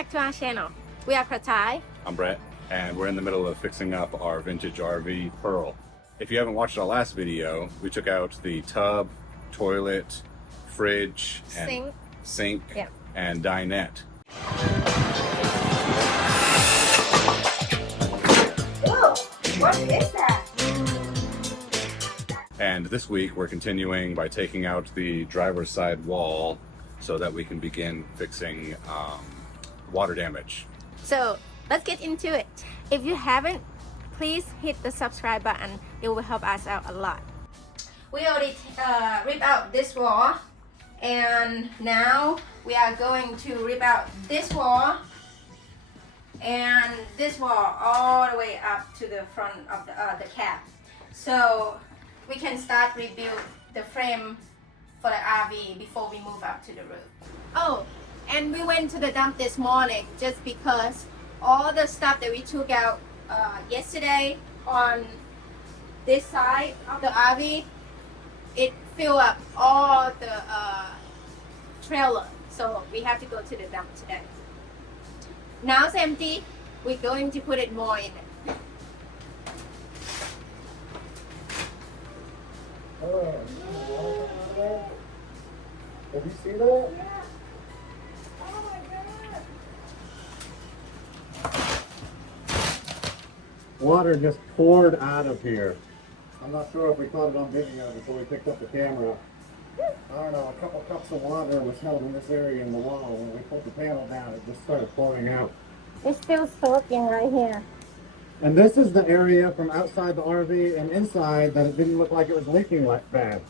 back to our channel. We are Kratai. I'm Brett, and we're in the middle of fixing up our vintage RV, Pearl. If you haven't watched our last video, we took out the tub, toilet, fridge, and sink Yeah. and dinette. Whoa, what is that? And this week we're continuing by taking out the driver's side wall so that we can begin fixing water damage. So let's get into it. If you haven't, please hit the subscribe button. It will help us out a lot. We already ripped out this wall, and now we are going to rip out this wall and this wall all the way up to the front of the cab, so we can start rebuild the frame for the RV before we move up to the roof. Oh, and we went to the dump this morning just because all the stuff that we took out yesterday on this side of the RV, it filled up all the trailer, so we have to go to the dump today. Now it's empty. We're going to put it more in it. Have you seen that? Yeah. Oh my God. Water just poured out of here. I'm not sure if we caught it on video before we picked up the camera. I don't know, a couple cups of water was held in this area in the wall. When we pulled the panel down, it just started pouring out. It's still soaking right here. And this is the area from outside the RV and inside that it didn't look like it was leaking like bad.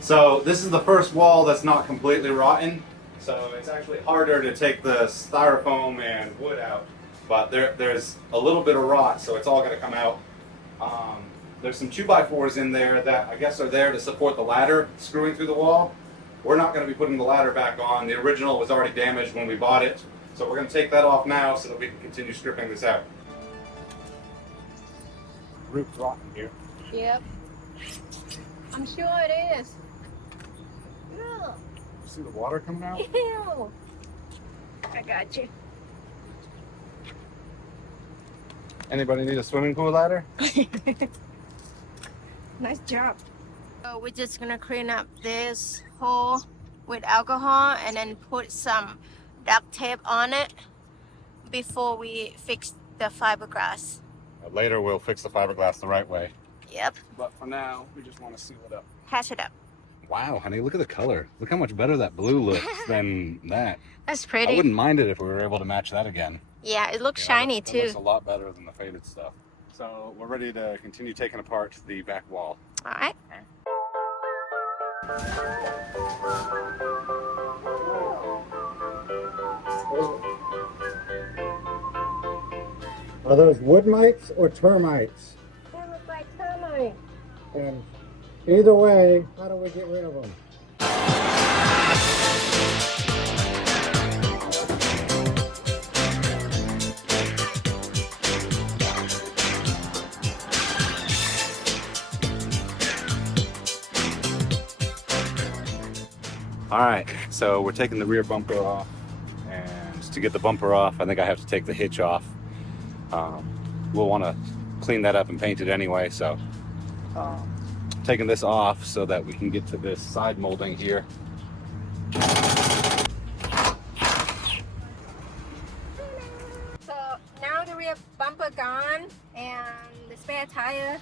So this is the first wall that's not completely rotten, so it's actually harder to take the styrofoam and wood out, but there's a little bit of rot, so it's all going to come out. There's some 2x4s in there that I guess are there to support the ladder screwing through the wall. We're not going to be putting the ladder back on. The original was already damaged when we bought it, so we're going to take that off now so that we can continue stripping this out. Roof's rotten here. Yep. I'm sure it is. Ew. See the water coming out? Ew. I got you. Anybody need a swimming pool ladder? Nice job. So we're just gonna clean up this hole with alcohol and then put some duct tape on it before we fix the fiberglass. Later we'll fix the fiberglass the right way. Yep. But for now, we just want to seal it up. Patch it up. Wow, honey, look at the color. Look how much better that blue looks than that. That's I pretty. wouldn't mind it if we were able to match that again. Yeah, it looks You know, shiny It too. looks a lot better than the faded stuff. So we're ready to continue taking apart the back wall. All right. Are those wood mites or termites? They look like termites. And either way, how do we get rid of them? All right, so we're taking the rear bumper off, and to get the bumper off, I think I have to take the hitch off. We'll want to clean that up and paint it anyway, so taking this off so that we can get to this side molding here. So now the rear bumper gone and the spare tire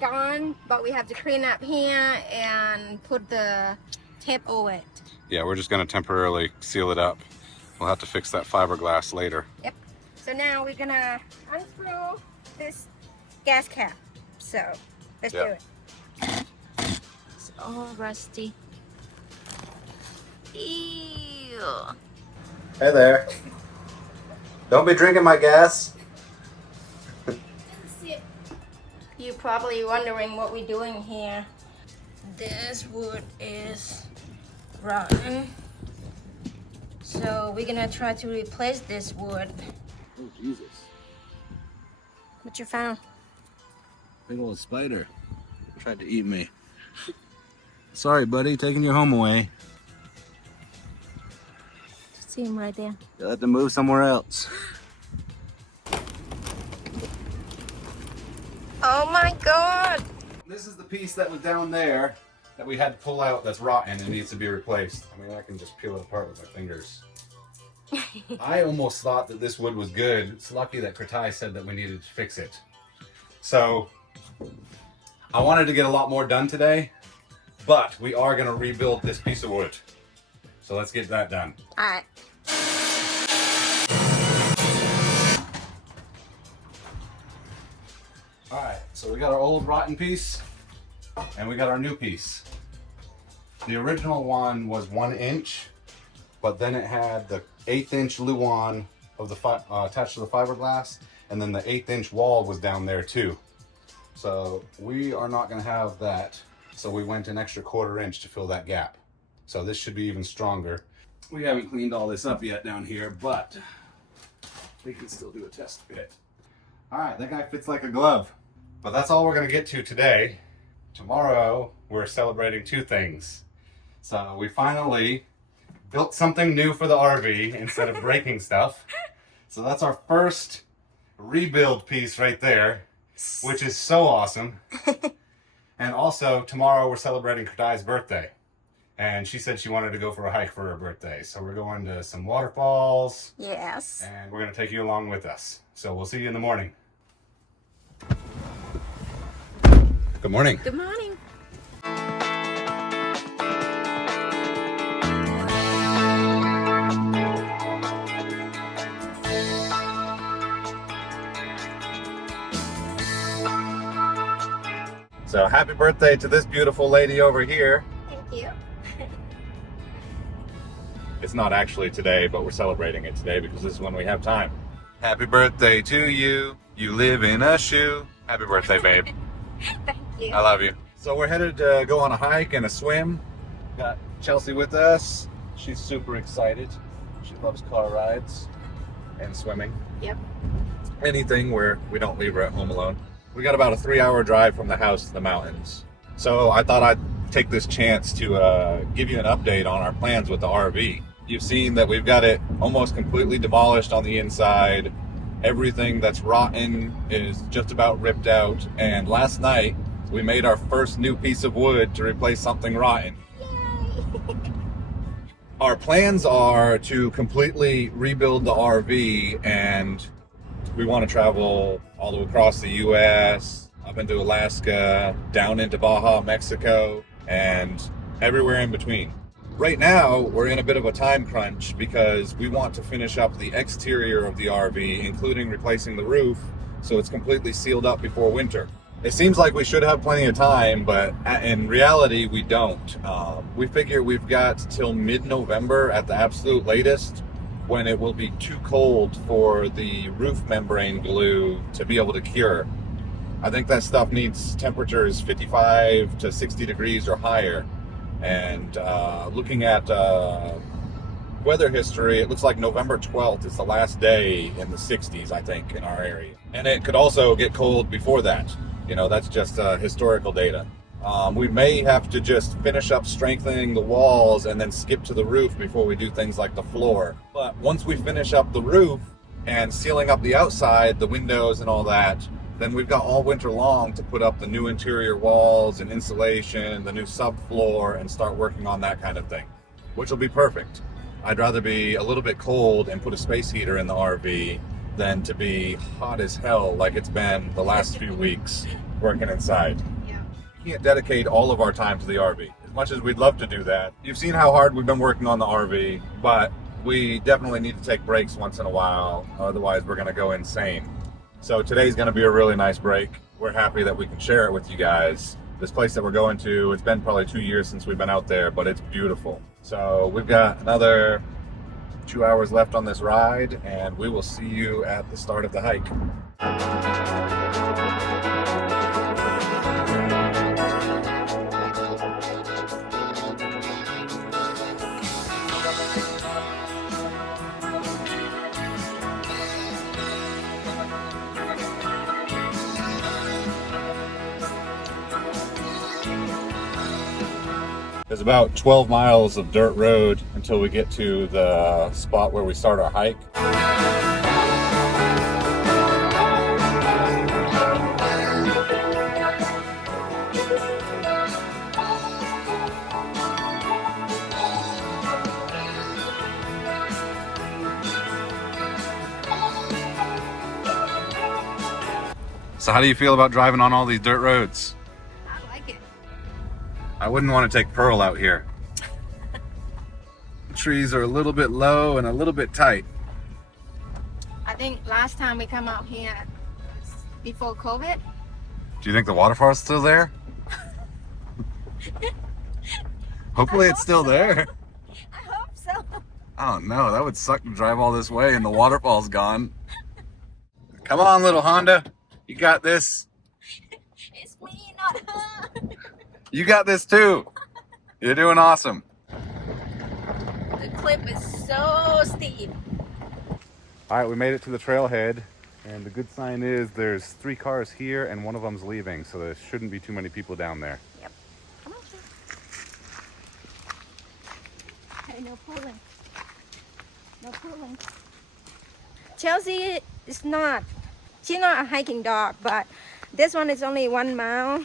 gone, but we have to clean up here and put the tape over it. Yeah, we're just going to temporarily seal it up. We'll have to fix that fiberglass later. Yep. So now we're gonna unscrew this gas cap. So let's do Yeah. it. It's all rusty. Ew. Hey there. Don't be drinking my gas. You're probably wondering what we're doing here. This wood is rotten. So we're gonna try to replace this wood. Oh, Jesus. What you found? Big old spider. Tried to eat me. Sorry, buddy. Taking your home away. See him right there. You'll have to move somewhere else. Oh my God! This is the piece that was down there that we had to pull out that's rotten and needs to be replaced. I mean, I can just peel it apart with my fingers. I almost thought that this wood was good. It's lucky that Kratai said that we needed to fix it. So, I wanted to get a lot more done today, but we are going to rebuild this piece of wood. So let's get that done. All right. Alright, so we got our old rotten piece, and we got our new piece. The original one was 1 inch, but then it had the 1/8 inch luan of the attached to the fiberglass, and then the 1/8 inch wall was down there too. So we are not going to have that, so we went an extra 1/4 inch to fill that gap. So this should be even stronger. We haven't cleaned all this up yet down here, but we can still do a test fit. Alright, that guy fits like a glove. But that's all we're going to get to today. Tomorrow, we're celebrating 2 things. So we finally built something new for the RV instead of breaking stuff. So that's our first rebuild piece right there, which is so awesome. And also, tomorrow we're celebrating Kratai's birthday. And she said she wanted to go for a hike for her birthday. So we're going to some waterfalls. Yes. And we're going to take you along with us. So we'll see you in the morning. Good morning. Good morning. So happy birthday to this beautiful lady over here. Thank you. It's not actually today, but we're celebrating it today because this is when we have time. Happy birthday to you. You live in a shoe. Happy birthday, babe. Thank you. I love you. So we're headed to go on a hike and a swim. Got Chelsea with us. She's super excited. She loves car rides and swimming. Yep. Anything where we don't leave her at home alone. We got about a 3-hour drive from the house to the mountains. So I thought I'd take this chance to give you an update on our plans with the RV. You've seen that we've got it almost completely demolished on the inside. Everything that's rotten is just about ripped out. And last night, we made our first new piece of wood to replace something rotten. Yay! Our plans are to completely rebuild the RV, and we want to travel all the way across the US, up into Alaska, down into Baja, Mexico, and everywhere in between. Right now, we're in a bit of a time crunch because we want to finish up the exterior of the RV, including replacing the roof, so it's completely sealed up before winter. It seems like we should have plenty of time, but in reality, we don't. We figure we've got till mid-November at the absolute latest, when it will be too cold for the roof membrane glue to be able to cure. I think that stuff needs temperatures 55 to 60 degrees or higher. And looking at weather history, it looks like November 12th is the last day in the 60s, I think, in our area. And it could also get cold before that. You know, that's just historical data. We may have to just finish up strengthening the walls and then skip to the roof before we do things like the floor. But once we finish up the roof and sealing up the outside, the windows and all that, then we've got all winter long to put up the new interior walls and insulation, the new subfloor, and start working on that kind of thing, which will be perfect. I'd rather be a little bit cold and put a space heater in the RV than to be hot as hell like it's been the last few weeks working inside. Yeah. We can't dedicate all of our time to the RV, as much as we'd love to do that. You've seen how hard we've been working on the RV, but we definitely need to take breaks once in a while, otherwise we're gonna go insane. So today's gonna be a really nice break. we're happy that we can share it with you guys. This place that we're going to, it's been probably 2 years since we've been out there, but it's beautiful. So we've got another 2 hours left on this ride, and we will see you at the start of the hike. There's about 12 miles of dirt road until we get to the spot where we start our hike. So how do you feel about driving on all these dirt roads? I wouldn't want to take Pearl out here. The trees are a little bit low and a little bit tight. I think last time we come out here before COVID. Do you think the waterfall's still there? Hopefully it's still there. I hope so. Oh no, that would suck to drive all this way and the waterfall's gone. Come on, little Honda. You got this. It's me, not her. You got this too. You're doing awesome. The cliff is so steep. All right, we made it to the trailhead, and the good sign is there's 3 cars here and one of them's leaving, so there shouldn't be too many people down there. Yep. Come on, Chelsea. Hey, no pulling. No pulling. Chelsea is not. She's not a hiking dog, but this one is only 1 mile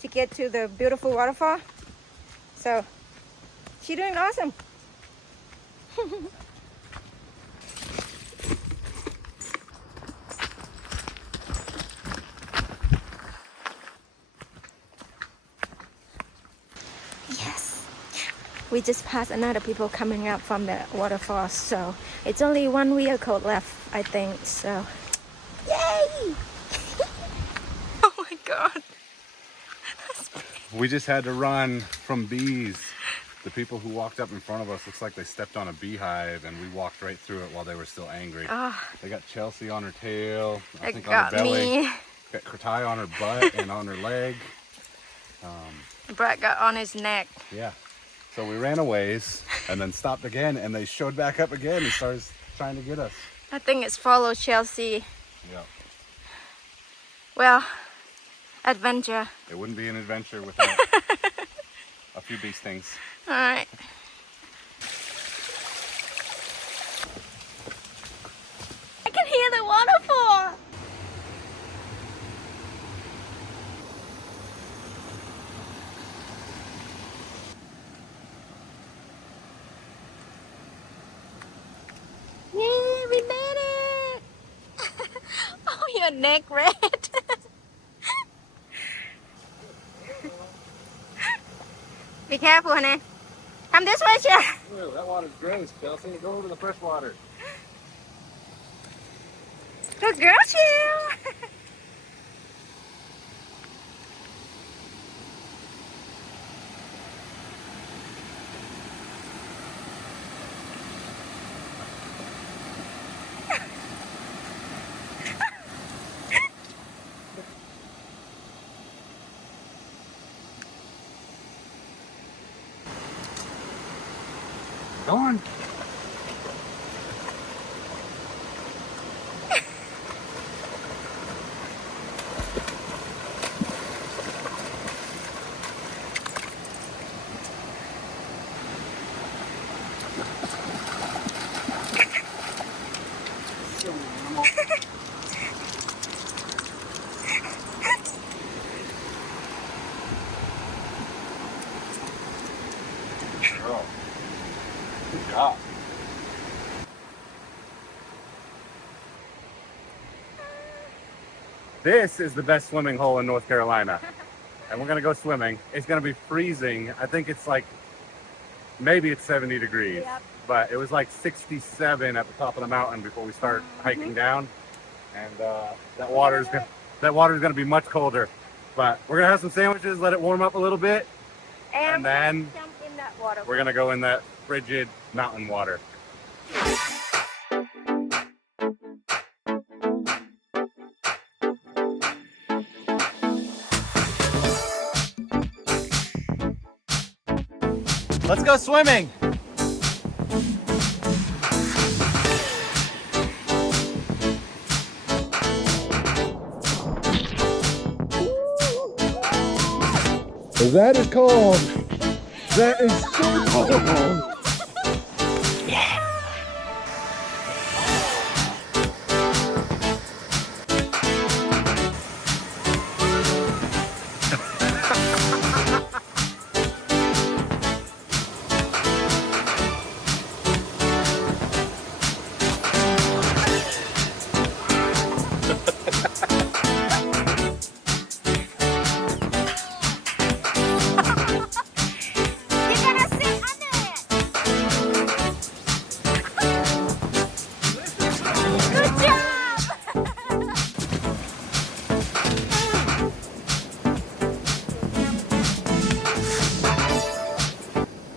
to get to the beautiful waterfall. So she's doing awesome. Yes. We just passed another people coming up from the waterfall, so it's only 1 vehicle left, I think. So yay! Oh my god. We just had to run from bees. The people who walked up in front of us, looks like they stepped on a beehive, and we walked right through it while they were still angry. They got Chelsea on her tail, I think on her belly. Got Kratai on her butt and on her leg. Brett got on his neck. Yeah. So we ran a ways and then stopped again, and they showed back up again and started trying to get us. I think it's follow Chelsea. Yeah. Well, adventure. It wouldn't be an adventure without a few bee stings. All right. I can hear the waterfall. Yay, we made it. Oh, your neck red. Be careful, honey. Come this way, Chelsea. Ooh, that water's gross, Chelsea. Go over to the fresh water. Good girl, Chill. Go on. Girl. Good job. This is the best swimming hole in North Carolina. And we're gonna go swimming. It's gonna be freezing. I think it's like, maybe it's 70 degrees. Yep. But it was like 67 at the top of the mountain before we start hiking down. And that water's gonna, that water is going to be much colder. But we're going to have some sandwiches, let it warm up a little bit, and then jump in that water. we're going to go in that frigid mountain water. Let's go swimming. That is cold. That is so cold.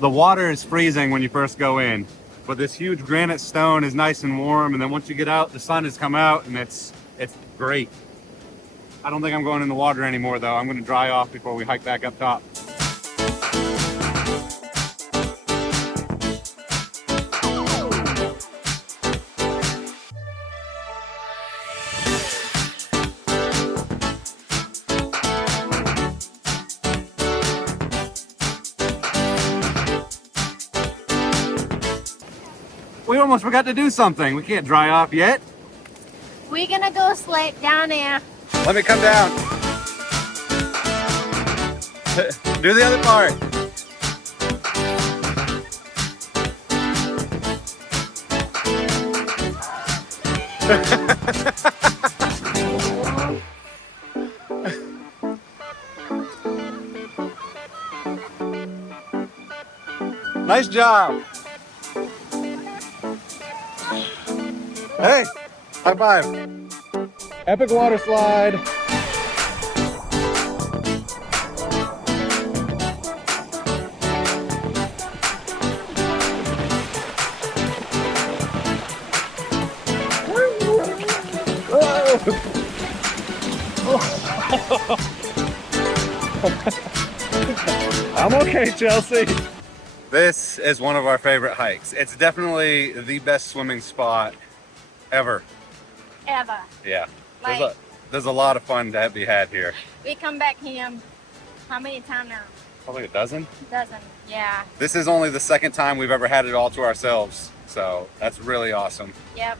The water is freezing when you first go in, but this huge granite stone is nice and warm, and then once you get out, the sun has come out and it's great. I don't think I'm going in the water anymore though. I'm going to dry off before we hike back up top. We almost forgot to do something. We can't dry off yet. We're gonna go sled down there. Let me come down. Do the other part. Nice job. Hey, high five. Epic water slide. I'm okay, Chelsea. This is one of our favorite hikes. It's definitely the best swimming spot ever. Ever. Yeah. Like, There's a lot of fun to be had here. we come back here how many times now? Probably a dozen. Dozen. Yeah. This is only the second time we've ever had it all to ourselves. So that's really awesome. Yep.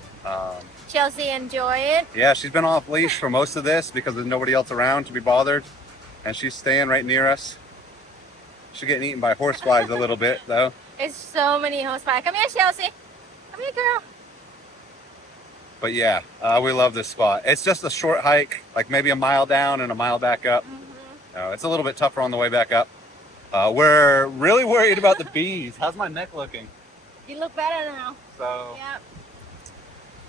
Chelsea enjoy it. Yeah, she's been off leash for most of this because there's nobody else around to be bothered. And she's staying right near us. She's getting eaten by horseflies a little bit though. It's so many horseflies. Come here, Chelsea. Come here, girl. But yeah, we love this spot. It's just a short hike, like maybe a mile down and a mile back up. It's a little bit tougher on the way back up. We're really worried about the bees. How's my neck looking? You look better now. So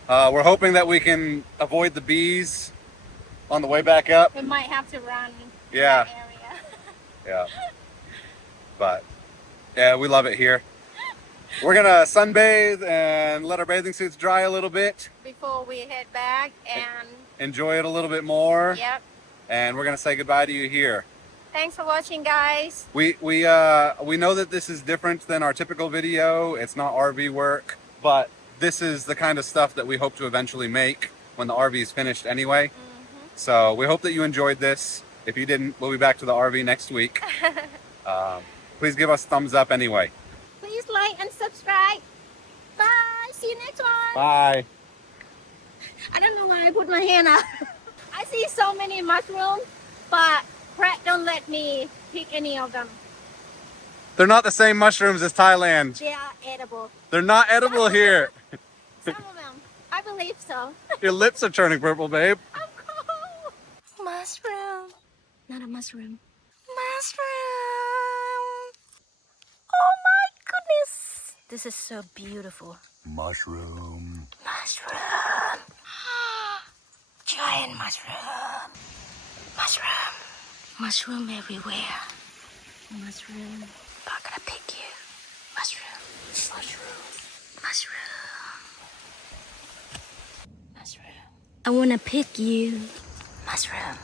Yep. we're hoping that we can avoid the bees on the way back up. We might have to run Yeah. that area. Yeah. But yeah, we love it here. We're gonna sunbathe and let our bathing suits dry a little bit. Before we head back and Enjoy it a little bit more. yep. And we're gonna say goodbye to you here. Thanks for watching, guys. We know that this is different than our typical video. It's not RV work, but this is the kind of stuff that we hope to eventually make when the RV is finished anyway. So we hope that you enjoyed this. If you didn't, we'll be back to the RV next week. Please give us a thumbs up anyway. Please like and subscribe. Bye. See you next one. Bye. I don't know why I put my hand up. I see so many mushrooms, but Pratt don't let me pick any of them. They're not the same mushrooms as Thailand. They are edible. They're not edible here. Some of them. I believe so. Your lips are turning purple, babe. I'm cold. Mushroom. Not a mushroom. Mushroom. Oh my goodness. This is so beautiful. Mushroom. Mushroom. Giant. giant mushroom. Mushroom. Mushroom everywhere. Mushroom. I'm gonna pick you. Mushroom. Mushroom. Mushroom. Mushroom. I wanna pick you. Mushroom.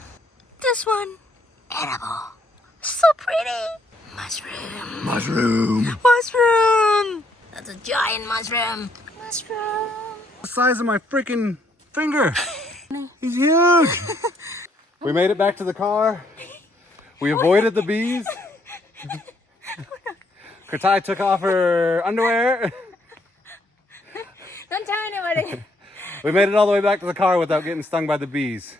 This one. Edible. So pretty. Mushroom. Mushroom. Mushroom. That's a giant mushroom. Mushroom. The size of my freaking finger. He's huge. We made it back to the car. We avoided the bees. Kratai took off her underwear. Don't tell anybody. We made it all the way back to the car without getting stung by the bees.